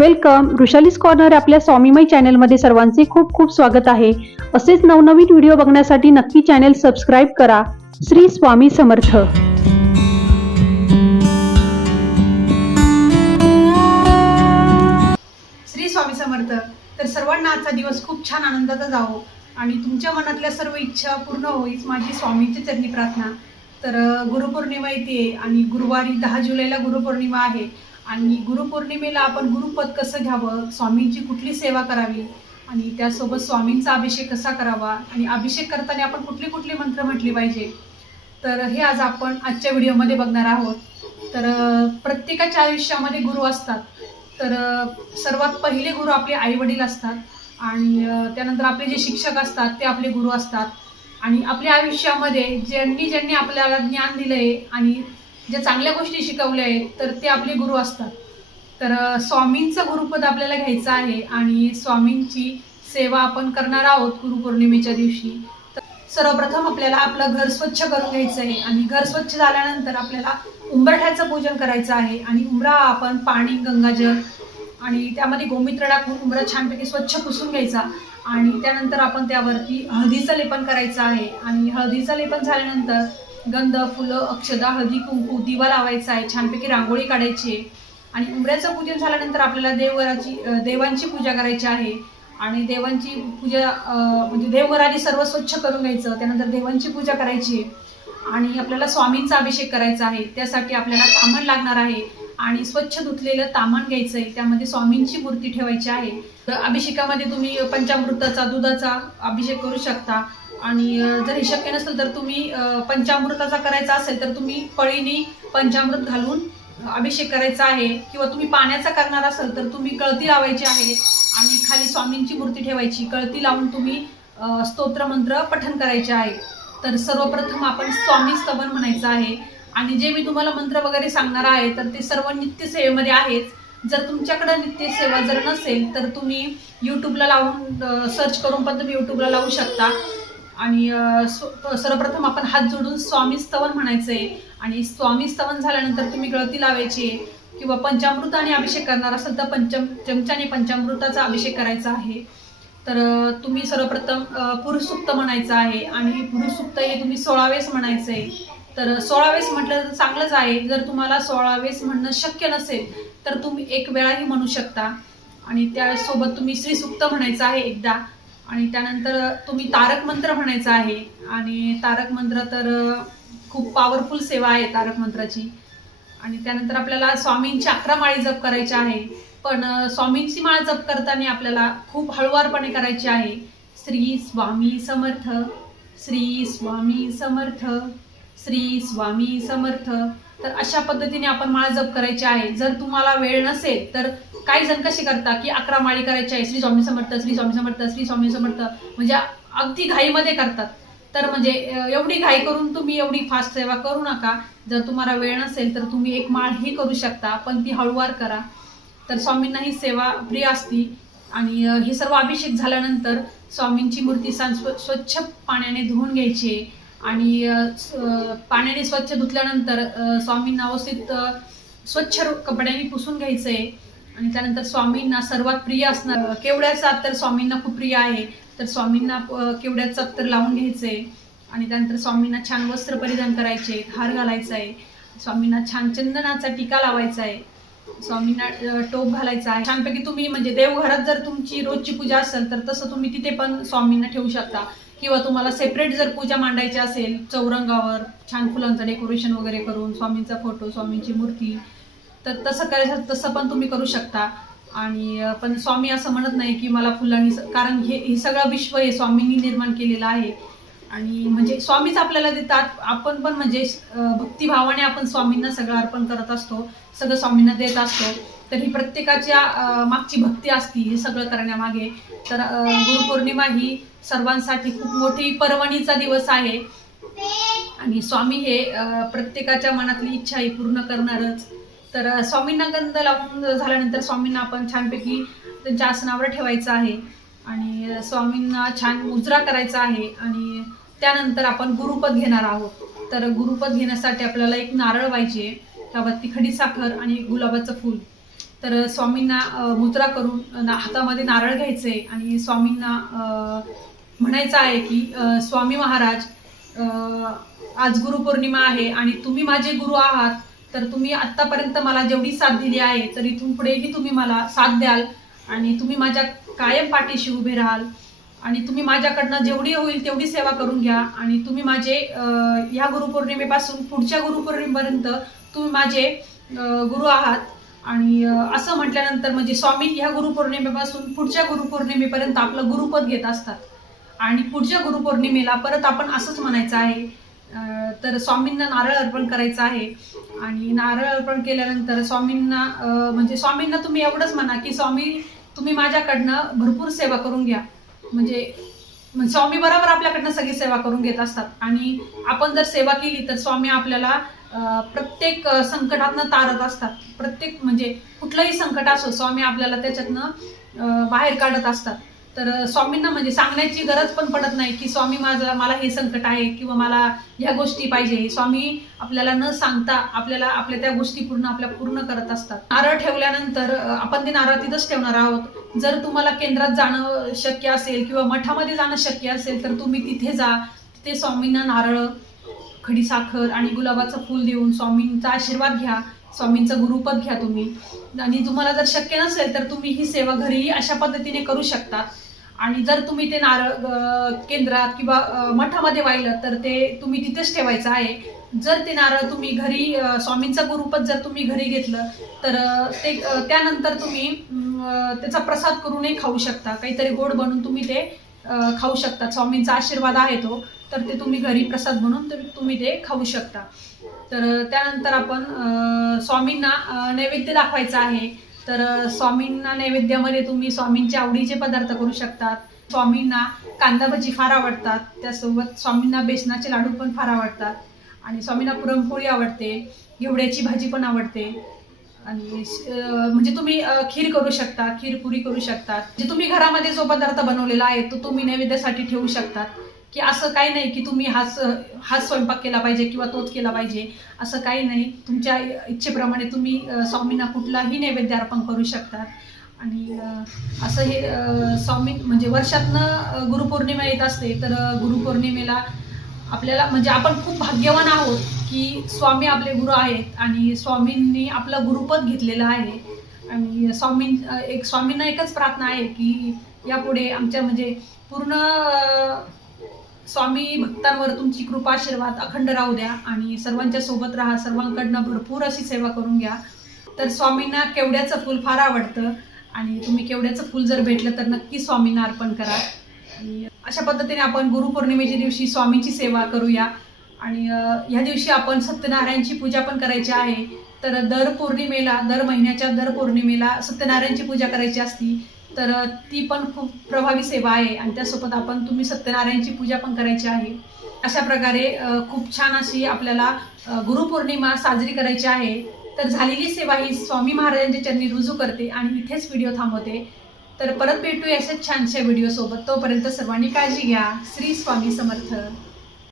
Welcome. ऋषालीस corner आपल्या स्वामीमय चॅनलमध्ये सर्वांचे खूप खूप स्वागत आहे. असेच नवनवीन व्हिडिओ बघण्यासाठी नक्की चॅनल सबस्क्राईब करा. श्री स्वामी समर्थ. श्री स्वामी समर्थ तर सर्वांना आजचा दिवस खूप छान आनंदाचा जावो आणि तुमच्या मनातल्या सर्व इच्छा पूर्ण होईच माझी स्वामींची चरणी प्रार्थना. तर गुरुपौर्णिमा येते आणि गुरुवारी दहा जुलैला गुरुपौर्णिमा आहे. आणि गुरुपौर्णिमेला आपण गुरुपद कसं घ्यावं? स्वामींची कुठली सेवा करावी? आणि त्यासोबत स्वामींचा अभिषेक कसा करावा? आणि अभिषेक करताना आपण कुठले कुठले मंत्र म्हटले पाहिजे? तर हे आज आपण आजच्या व्हिडिओमध्ये बघणार आहोत. तर प्रत्येकाच्या आयुष्यामध्ये गुरु असतात. तर सर्वात पहिले गुरु आपले आई वडील असतात. आणि त्यानंतर आपले जे शिक्षक असतात ते आपले गुरु असतात. आणि आपल्या आयुष्यामध्ये ज्यांनी ज्यांनी आपल्याला ज्ञान दिलं आहे आणि ज्या चांगल्या गोष्टी शिकवल्या आहेत तर ते आपले गुरु असतात. तर स्वामींचं गुरुपद आपल्याला घ्यायचं आहे आणि स्वामींची सेवा आपण करणार आहोत गुरुपौर्णिमेच्या दिवशी तर सर्वप्रथम आपल्याला आपलं घर स्वच्छ करून घ्यायचं आहे आणि घर स्वच्छ झाल्यानंतर आपल्याला उंबरठ्याचं पूजन करायचं आहे आणि उंबरा आपण पाणी गंगाजल आणि त्यामध्ये गोमित्र टाकून उंबरा छानपैकी स्वच्छ पुसून घ्यायचा आणि त्यानंतर आपण त्यावरती हळदीचं लेपन करायचं आहे आणि हळदीचं लेपन झाल्यानंतर गंध फुलं अक्षदा हळदी कुंकू दिवा लावायचा आहे छानपैकी रांगोळी काढायची आहे. आणि उंबऱ्याचं पूजन झाल्यानंतर आपल्याला देवघराची देवांची पूजा करायची आहे. आणि देवांची पूजा म्हणजे देवघराने सर्व स्वच्छ करून घ्यायचं त्यानंतर देवांची पूजा करायची आहे. आणि आपल्याला स्वामींचा अभिषेक करायचा आहे त्यासाठी आपल्याला तामण लागणार आहे. आणि स्वच्छ धुतलेलं तामण घ्यायचं आहे त्यामध्ये स्वामींची मूर्ती ठेवायची आहे. तर अभिषेकामध्ये तुम्ही पंचामृताचा दुधाचा अभिषेक करू शकता. आणि जर हे शक्य नसेल तर तुम्ही पंचामृताचा करायचा असेल तर तुम्ही पळीने पंचामृत घालून अभिषेक करायचा आहे किंवा तुम्ही पाण्याचा करणार असाल तर तुम्ही कळती लावायची आहे आणि खाली स्वामींची मूर्ती ठेवायची. कळती लावून तुम्ही स्तोत्रमंत्र पठन करायचे आहे. तर सर्वप्रथम आपण स्वामी स्तवन म्हणायचं आहे. आणि जे मी तुम्हाला मंत्र वगैरे सांगणार आहे तर ते सर्व नित्य सेवेमध्ये आहेत. जर तुमच्याकडे नित्य सेवा जर नसेल तर तुम्ही यूट्यूबला लावून सर्च करून पण तुम्ही यूट्यूबला लावू शकता. आणि सर्वप्रथम आपण हात जोडून स्वामी स्तवन म्हणायचं आहे आणि स्वामी स्तवन झाल्यानंतर तुम्ही गळती लावायची आहे किंवा पंचामृताने अभिषेक करणार असेल तर पंचम चमच्याने पंचामृताचा अभिषेक करायचा आहे. तर तुम्ही सर्वप्रथम अ, म्हणायचं आहे आणि पुरुषसुक्त हे तुम्ही सोळावेस म्हणायचं आहे तर सोळावेस म्हटलं तर चांगलंच आहे. जर तुम्हाला सोळावेस म्हणणं शक्य नसेल तर तुम्ही एक वेळाही म्हणू शकता. आणि त्यासोबत तुम्ही श्रीसुक्त म्हणायचं आहे एकदा. आणि त्यानंतर तुम्ही तारक मंत्र म्हणायचं आहे. आणि तारक मंत्र तर खूप पॉवरफुल सेवा आहे तारक मंत्राची. आणि त्यानंतर आपल्याला स्वामींची अकरा माळी जप करायची आहे. पण स्वामींची माळ जप करताना आपल्याला खूप हळुवारपणे करायची आहे. श्री स्वामी समर्थ श्री स्वामी समर्थ श्री स्वामी समर्थ. तर अशा पद्धतीने आपण माळ जप करायची आहे. जर तुम्हाला वेळ नसेल तर काही जण कसे करता की अकरा माळी करायची आहे. श्री स्वामी समर्थ श्री स्वामी समर्थ श्री स्वामी समर्थ. म्हणजे अगदी घाईमध्ये करतात. तर म्हणजे एवढी घाई करून तुम्ही एवढी फास्ट सेवा करू नका. जर तुम्हाला वेळ नसेल तर तुम्ही एक माळ ही करू शकता पण ती हळूवार करा. तर स्वामींना ही सेवा प्रिय असती. आणि हे सर्व अभिषेक झाल्यानंतर स्वामींची मूर्ती सांस्व स्वच्छ पाण्याने धुवून घ्यायची आहे. आणि पाण्याने स्वच्छ धुतल्यानंतर स्वामींना व्यवस्थित स्वच्छ कपड्यांनी पुसून घ्यायचं. आहे आणि त्यानंतर स्वामींना सर्वात प्रिय असणार केवड्याचा तर स्वामींना खूप प्रिय आहे तर स्वामींना केवड्याचा तर लावून घ्यायचं. आहे आणि त्यानंतर स्वामींना छान वस्त्र परिधान करायचे हार घालायचा आहे स्वामींना छान चंदनाचा टीका लावायचा आहे स्वामींना टोप घालायचा. आहे छानपैकी तुम्ही म्हणजे देवघरात जर तुमची रोजची पूजा असेल तर तसं तुम्ही तिथे पण स्वामींना ठेवू शकता. किंवा तुम्हाला सेपरेट जर पूजा मांडायची असेल चौरंगावर छान फुलांचं डेकोरेशन वगैरे करून स्वामींचा फोटो स्वामींची मूर्ती तर तसं करायचं तसं पण तुम्ही करू शकता. आणि पण स्वामी असं म्हणत नाही की मला फुलांनी स- कारण हे हे सगळं विश्व हे स्वामींनी निर्माण केलेलं आहे. आणि म्हणजे स्वामीच आपल्याला देतात आपण पण म्हणजे भक्तिभावाने आपण स्वामींना सगळं अर्पण करत असतो सगळं स्वामींना देत असतो. तर ही प्रत्येकाच्या मागची भक्ती असती हे सगळं करण्यामागे. तर गुरुपौर्णिमा ही सर्वांसाठी खूप मोठी पर्वणीचा दिवस आहे. आणि स्वामी हे प्रत्येकाच्या मनातली इच्छा ही पूर्ण करणारच. तर स्वामींना गंध लावून झाल्यानंतर स्वामींना आपण छानपैकी त्यांच्या आसनावर ठेवायचं आहे. आणि स्वामींना छान मुजरा करायचा आहे. आणि त्यानंतर आपण गुरुपद घेणार आहोत. तर गुरुपद घेण्यासाठी आपल्याला एक नारळ पाहिजे. त्यावरती खडी साखर आणि गुलाबाचं फूल. तर स्वामींना मुद्रा करून हातामध्ये नारळ घ्यायचे. आणि स्वामींना म्हणायचं आहे की स्वामी महाराज आज गुरुपौर्णिमा आहे आणि तुम्ही माझे गुरु आहात तर तुम्ही आत्तापर्यंत मला जेवढी साथ दिली आहे तर इथून पुढेही तुम्ही मला साथ द्याल आणि तुम्ही माझ्या कायम पाठीशी उभे राहाल. आणि तुम्ही माझ्याकडनं जेवढी होईल तेवढी सेवा करून घ्या आणि तुम्ही माझे ह्या गुरुपौर्णिमेपासून पुढच्या गुरुपौर्णिमेपर्यंत तुम्ही माझे गुरु आहात. आणि असं म्हटल्यानंतर म्हणजे स्वामी ह्या गुरुपौर्णिमेपासून पुढच्या गुरुपौर्णिमेपर्यंत आपलं गुरुपद घेत असतात. आणि पुढच्या गुरुपौर्णिमेला परत आपण असंच म्हणायचं आहे. तर स्वामींना नारळ अर्पण करायचं आहे. आणि नारळ अर्पण केल्यानंतर स्वामींना म्हणजे स्वामींना तुम्ही एवढंच म्हणा की स्वामी तुम्ही माझ्याकडनं भरपूर सेवा करून घ्या. म्हणजे, म्हणजे स्वामी बरोबर आपल्याकडनं सगळी सेवा करून घेत असतात. आणि आपण जर सेवा केली तर स्वामी आपल्याला प्रत्येक संकटातनं तारत असतात. प्रत्येक म्हणजे कुठलंही संकट असो स्वामी आपल्याला त्याच्यातनं बाहेर काढत असतात. तर स्वामींना म्हणजे सांगण्याची गरज पण पडत नाही की स्वामी माझं मला हे संकट आहे किंवा मला ह्या गोष्टी पाहिजे. स्वामी आपल्याला न सांगता आपल्याला आपल्या त्या गोष्टी पूर्ण आपल्या पूर्ण करत असतात. नारळ ठेवल्यानंतर आपण ते नारळ तिथंच ठेवणार आहोत. जर तुम्हाला केंद्रात जाणं शक्य असेल किंवा मठामध्ये जाणं शक्य असेल तर तुम्ही तिथे जा. तिथे स्वामींना नारळ खडीसाखर आणि गुलाबाचं फूल देऊन स्वामींचा आशीर्वाद घ्या. स्वामींचं गुरुपद घ्या तुम्ही. आणि तुम्हाला जर शक्य नसेल तर तुम्ही ही सेवा घरीही अशा पद्धतीने करू शकता. आणि जर तुम्ही ते नारळ केंद्रात किंवा मठामध्ये वाहिलं तर ते तुम्ही तिथेच ठेवायचं आहे. जर ते नारळ तुम्ही घरी स्वामींचं गुरुपद जर तुम्ही घरी घेतलं तर ते त्यानंतर तुम्ही त्याचा प्रसाद करूनही खाऊ शकता. काहीतरी गोड बनवून तुम्ही ते खाऊ शकता. स्वामींचा आशीर्वाद आहे तो तर ते तुम्ही घरी प्रसाद म्हणून तुम्ही ते खाऊ शकता. तर त्यानंतर आपण स्वामींना नैवेद्य दाखवायचा आहे. तर स्वामींना नैवेद्यामध्ये तुम्ही स्वामींचे आवडीचे पदार्थ करू शकतात. स्वामींना कांदा भजी फार आवडतात. त्यासोबत स्वामींना बेसनाचे लाडू पण फार आवडतात. आणि स्वामींना पुरणपोळी आवडते. घेवड्याची भाजी पण आवडते. आणि म्हणजे तुम्ही खीर करू शकता खीरपुरी करू शकतात जे तुम्ही घरामध्ये जो पदार्थ बनवलेला आहे तो तुम्ही नैवेद्यासाठी ठेवू शकतात. की असं काही नाही की तुम्ही हाच हाच स्वयंपाक केला पाहिजे किंवा तोच केला पाहिजे. असं काही नाही. तुमच्या इच्छेप्रमाणे तुम्ही स्वामींना कुठलाही नैवेद्य अर्पण करू शकतात. आणि असं हे स्वामी म्हणजे वर्षातनं गुरुपौर्णिमा येत असते तर गुरुपौर्णिमेला आपल्याला म्हणजे आपण खूप भाग्यवान आहोत की स्वामी आपले गुरु आहेत आणि स्वामींनी आपलं गुरुपद घेतलेलं आहे. आणि स्वामी एक स्वामींना एकच प्रार्थना आहे की यापुढे आमच्या म्हणजे पूर्ण स्वामी भक्तांवर तुमची कृपा आशीर्वाद अखंड राहू द्या आणि सर्वांच्या सोबत राहा सर्वांकडनं भरपूर अशी सेवा करून घ्या. तर स्वामींना केवड्याचं फूल फार आवडतं आणि तुम्ही केवड्याचं फूल जर भेटलं तर नक्की स्वामींना अर्पण करा. आणि अशा पद्धतीने आपण गुरुपौर्णिमेच्या दिवशी स्वामींची सेवा करूया. आणि ह्या दिवशी आपण सत्यनारायणची पूजा पण करायची आहे. तर दर पौर्णिमेला दर महिन्याच्या दर पौर्णिमेला सत्यनारायणची पूजा करायची असती. तर ती पण खूप प्रभावी सेवा आहे आणि त्यासोबत आपण तुम्ही सत्यनारायणची पूजा पण करायची आहे. अशा प्रकारे खूप छान अशी आपल्याला गुरुपौर्णिमा साजरी करायची आहे. तर झालेली सेवा ही स्वामी महाराजांच्या चरणी रुजू करते आणि इथेच व्हिडिओ थांबवते. तर परत भेटूया अशाच छानशा व्हिडिओसोबत. तोपर्यंत सर्वांनी काळजी घ्या. श्री स्वामी समर्थ.